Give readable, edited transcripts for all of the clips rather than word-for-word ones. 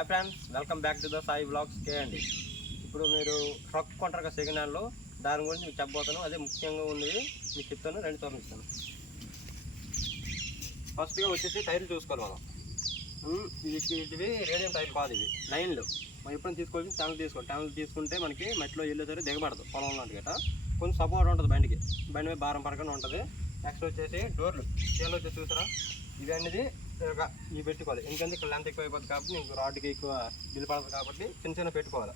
Hi friends, welcome back to the Sai vlogs కే అండి. ఇప్పుడు మీరు ట్రక్ కొంటారు కదా సెకండ్ హ్యాండ్లో, దాని గురించి మీకు చెప్పబోతాను. అదే ముఖ్యంగా ఉన్నది మీకు చెప్తాను, రెండు చూపిస్తాను. ఫస్ట్గా వచ్చేసి టైర్లు చూసుకోవాలి మనం. ఇవి రేడియం టైర్లు కాదు, ఇవి లైన్లు. మనం ఎప్పుడైనా తీసుకోవచ్చు, టైర్లు తీసుకుంటే మనకి మట్టిలో వెళ్ళేసరికి దిగబడదు. పొలంలో గట్ట కొంచెం సపోర్ట్ ఉంటుంది, బండి మీద భారం పడకుండా ఉంటుంది. నెక్స్ట్ వచ్చేసి డోర్లు చేలో వచ్చేసి చూసారా, ఇవి అనేది ఇవి పెట్టుకోవాలి. ఎందుకంటే ఇక్కడ లెంత్ ఎక్కువ అయిపోతుంది కాబట్టి నీకు రాడ్కి ఎక్కువ బిల్ పడుతుంది కాబట్టి చిన్న పెట్టుకోవాలి.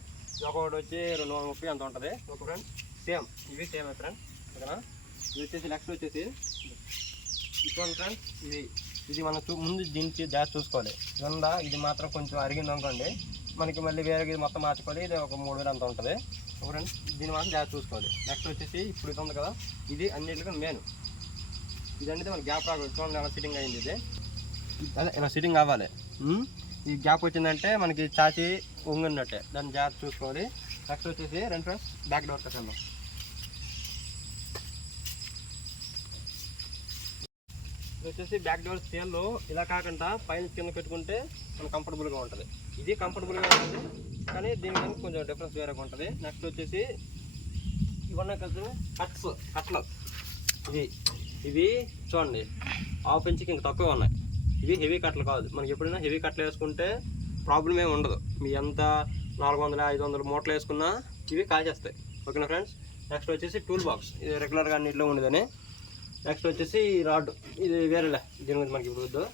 ఒకటి వచ్చి 230 అంత ఉంటుంది ఒక ఫ్రెండ్. ఇవి సేమ్ ఫ్రెండ్. ఓకేనా, ఇది వచ్చేసి నెక్స్ట్ వచ్చేసి ఇటువంటి ఫ్రెండ్. ఇది మనం ముందు దించి జాగ్రత్త చూసుకోవాలి. ఇది మాత్రం కొంచెం అరిగింది అనుకోండి, మనకి మళ్ళీ వేరే ఇది మొత్తం మార్చుకోవాలి. ఇది ఒక 3000 అంత ఉంటుంది ఒక ఫ్రెండ్. దీన్ని మాత్రం జాగ్రత్త చూసుకోవాలి. నెక్స్ట్ వచ్చేసి ఇప్పుడు ఇది ఉంది కదా, ఇది అన్నింటికీ మెయిన్. ఇది అనేది మన గ్యాప్ రాకూడదు. చూడండి ఎలా సిట్టింగ్ అయింది, ఇది అదే ఇలా సిట్టింగ్ అవ్వాలి. ఈ గ్యాప్ వచ్చిందంటే మనకి చాచి వంగినట్టే, దాన్ని జాగ్రత్త చూసుకోవాలి. నెక్స్ట్ వచ్చేసి రెండు ఫ్రెండ్స్ బ్యాక్ డోర్ కట్టండి. ఇది వచ్చేసి బ్యాక్ డోర్ సేల్లో ఇలా కాకుండా పైన కింద పెట్టుకుంటే మనకు కంఫర్టబుల్గా ఉంటుంది. ఇది కంఫర్టబుల్గా ఉంటుంది, కానీ దీనికి కొంచెం డిఫరెన్స్ వేరేగా ఉంటుంది. నెక్స్ట్ వచ్చేసి ఇవన్నీ కలిసి కట్లు. ఇవి చూడండి, 1/2 ఇంచుకి ఇంక తక్కువ ఉన్నాయి. ఇవి హెవీ కట్టలు కాదు. మనకి ఎప్పుడైనా హెవీ కట్టలు వేసుకుంటే ప్రాబ్లం ఏమి ఉండదు. మీ ఎంత 400-500 మూటలు వేసుకున్నా ఇవి కాల్చేస్తాయి. ఓకేనా ఫ్రెండ్స్. నెక్స్ట్ వచ్చేసి టూల్ బాక్స్, ఇది రెగ్యులర్గా అన్నింటిలో ఉండదని. నెక్స్ట్ వచ్చేసి రాడ్, ఇది వేరేలే, దీని గురించి మనకి ఇప్పుడు వద్దు.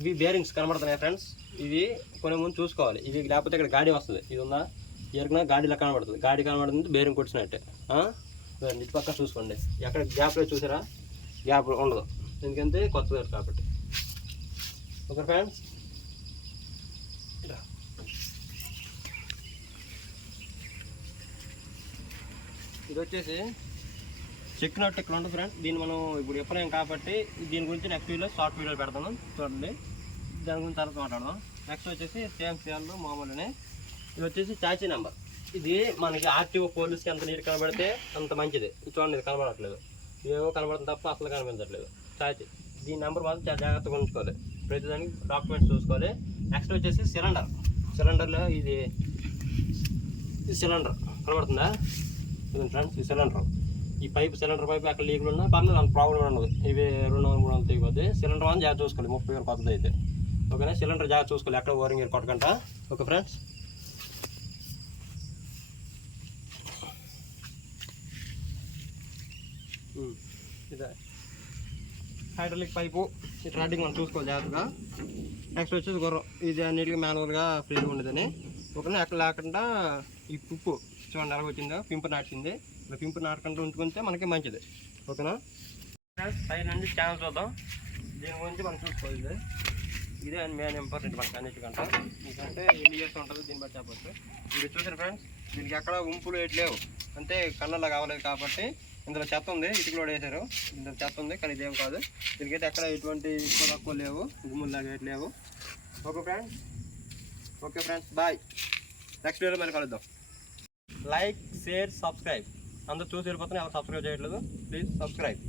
ఇవి బేరింగ్స్ కనబడుతున్నాయి ఫ్రెండ్స్. ఇవి కొన్ని ముందు చూసుకోవాలి. ఇవి లేకపోతే ఇక్కడ గాడి వస్తుంది. ఇది ఉందా, ఎరుకున్నా గాడిలా కనబడుతుంది. గాడి కనబడుతుంది, బేరింగ్ కొట్టినట్టే. ఇటు పక్క చూసుకోండి, ఎక్కడ గ్యాప్లో చూసారా, గ్యాప్ ఉండదు. ఎందుకంటే కొత్తది కాబట్టి. ఓకే ఫ్రెండ్స్, ఇది వచ్చేసి చెక్కినట్టు ఇక్కడ ఉంటుంది ఫ్రెండ్స్. దీన్ని మనం ఇప్పుడు చెప్పలేం కాబట్టి దీని గురించి నెక్స్ట్ వీడియోలో షార్ట్ వీడియోలు పెడతాను, చూడండి. దాని గురించి తర్వాత మాట్లాడదాం. నెక్స్ట్ వచ్చేసి సేమ్ సేల్లో మామూలునే. ఇది వచ్చేసి చాచీ నెంబర్. ఇది మనకి ఆర్టీఓ పోలీస్కి ఎంత నీరు కనబడితే అంత మంచిది. చూడండి, ఇది కనబడట్లేదు, ఏవో కనబడుతుంది తప్ప అసలు కనిపించట్లేదు. చాచీ దీని నెంబర్ మాత్రం చాలా జాగ్రత్తగా ఉంచుకోవాలి. ప్రతిదానికి డాక్యుమెంట్స్ చూసుకోవాలి. నెక్స్ట్ వచ్చేసి సిలిండర్లో ఇది సిలిండర్ కనబడుతుందా, ఇది ఫ్రెండ్స్. ఈ సిలిండర్, ఈ సిలిండర్ పైపు అక్కడ లీకులు ఉన్నా పర్లేదు, అంత ప్రాబ్లం ఉండదు. ఇవి 200-300 తెగిపోద్ది. సిలిండర్ అని జాగ్రత్త చూసుకోవాలి. 30,000 కొత్తది అయితే. ఓకేనా, సిలిండర్ జాగ్రత్త చూసుకోవాలి, ఎక్కడ ఓరింగ్ కొట్టకుండా. ఓకే ఫ్రెండ్స్, ఇదే హైడ్రాలిక్ పైపు, ఇటు రైడింగ్ మనం చూసుకోవాలి జాగ్రత్తగా. నెక్స్ట్ వచ్చేసి గుర్రం, ఇది అన్నిటికీ మాన్యువల్గా ఫ్రీగా ఉండదని. ఓకేనా, ఎక్కడ లేకుండా ఈ ఉప్పు చూడండి ఎలా వచ్చిందో, పింపు నాటింది. ఇలా పింపు నాటకుండా ఉంచుకుంటే మనకి మంచిది. ఓకేనా, పైన నుండి ఛానల్ చూద్దాం. దీని గురించి మనం చూసుకోవాలి. ఇదే మెయిన్ ఇంపార్టెంట్ మనకి అన్నిటికంటే. ఎందుకంటే ఎన్ని ఇయర్స్ ఉంటుంది దీన్ని బట్టి చెప్పచ్చు. ఇది చూసారు ఫ్రెండ్స్, దీనికి ఎక్కడ ఉంపులు వేయట్లేవు, అంటే కళ్ళలా కావలేదు కాబట్టి. ఇందులో చెత్త ఉంది, ఇటుకలో వేసారు. ఇందులో చెత్త ఉంది, కానీ ఇదేం కాదు. దీనికైతే ఎక్కడ ఎటువంటి ఎక్కువ తక్కువ లేవు, గుమ్ముల్లాగా లేవు. Okay friends, bye. నెక్స్ట్ వీడియోలో మరి కలుద్దాం. Like, share, subscribe. అందరూ చూసి వెళ్ళిపోతున్నారు, ఎవరు సబ్స్క్రైబ్ చేయట్లేదు. Please subscribe.